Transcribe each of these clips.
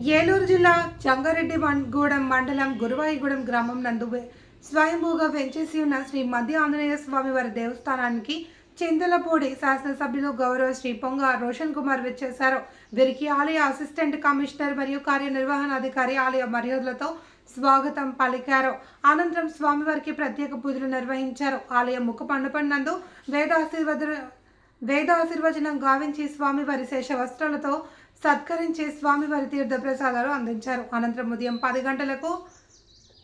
ఏలూరు జిల్లా జంగారెడ్డిగూడెం మండలం గురువాయిగూడెం గ్రామం నందు స్వయంభూగా వెంచేసి ఉన్న శ్రీ మధ్య ఆంజనేయ స్వామి వారి దేవస్థానానికి చింతలపూడి శాసనసభ్యులు గౌరవ శ్రీ పొంగ రోషన్ కుమార్ విచ్చేశారు. వీరికి ఆలయ అసిస్టెంట్ కమిషనర్ మరియు కార్యనిర్వహణాధికారి ఆలయ మర్యాదలతో స్వాగతం పలికారు. అనంతరం స్వామివారికి ప్రత్యేక పూజలు నిర్వహించారు. ఆలయ ముఖ మండపం నందు వేదాశీర్వచనం గావించి స్వామివారి శేష వస్త్రాలతో సత్కరించి స్వామివారి తీర్థ ప్రసాదాలు అందించారు. అనంతరం ఉదయం 10 గంటలకు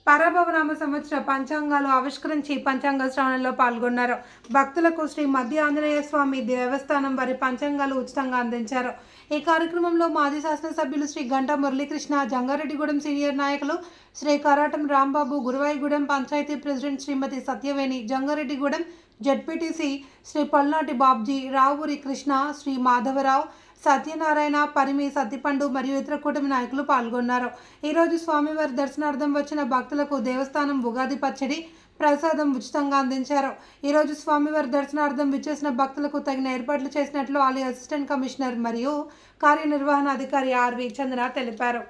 పరభవనామ సంవత్సర పంచాంగాలు ఆవిష్కరించి పంచాంగ శ్రవణంలో పాల్గొన్నారు. భక్తులకు శ్రీ మధ్య ఆంజనేయ స్వామి దేవస్థానం వారి పంచాంగాలు ఉచితంగా అందించారు. ఈ కార్యక్రమంలో మాజీ శాసనసభ్యులు శ్రీ గంటా మురళీకృష్ణ, జంగారెడ్డిగూడెం సీనియర్ నాయకులు శ్రీ కరాటం రాంబాబు, గురువాయిగూడెం పంచాయతీ ప్రెసిడెంట్ శ్రీమతి సత్యవేణి, జంగారెడ్డిగూడెం జెడ్పీటీసీ శ్రీ పల్నాటి బాబ్జీ, రావూరి కృష్ణ, శ్రీ మాధవరావు, సత్యనారాయణ, పరిమి, సత్తిపండు మరియు ఇతర కూటమి నాయకులు పాల్గొన్నారు. ఈరోజు స్వామివారి దర్శనార్థం వచ్చిన భక్తులకు దేవస్థానం ఉగాది పచ్చడి ప్రసాదం ఉచితంగా అందించారు. ఈరోజు స్వామివారి దర్శనార్థం విచ్చేసిన భక్తులకు తగిన ఏర్పాట్లు చేసినట్లు ఆలయ అసిస్టెంట్ కమిషనర్ మరియు కార్యనిర్వహణాధికారి ఆర్వి చంద్ర తెలిపారు.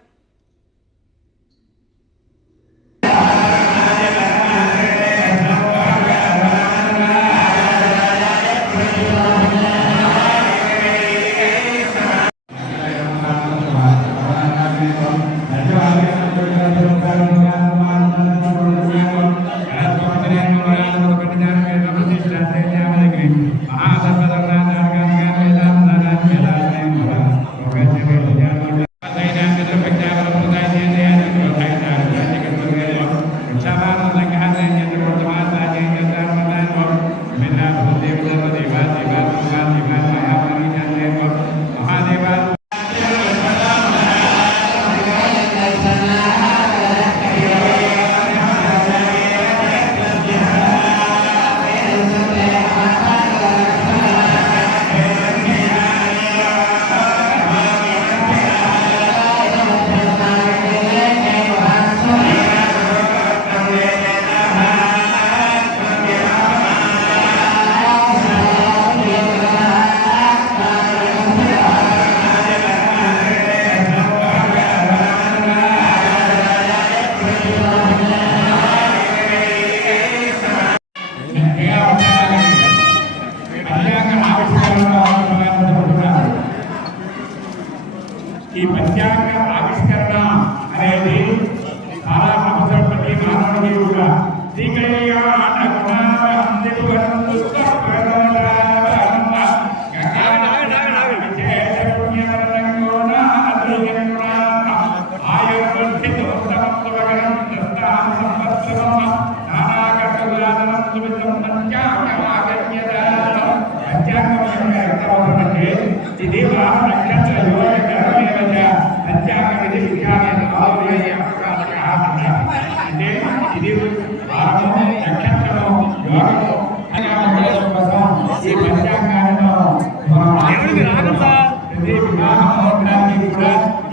ఈ పంచాంగ ఆవిష్కరణ అనేది చాలా అవసరపడి మానవుడికి కూడా ఇది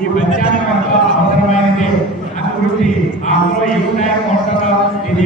ఈ పంచాంగం అవసరమైనది. అందుగురించి అందులో ఏమున్నాయో ఇది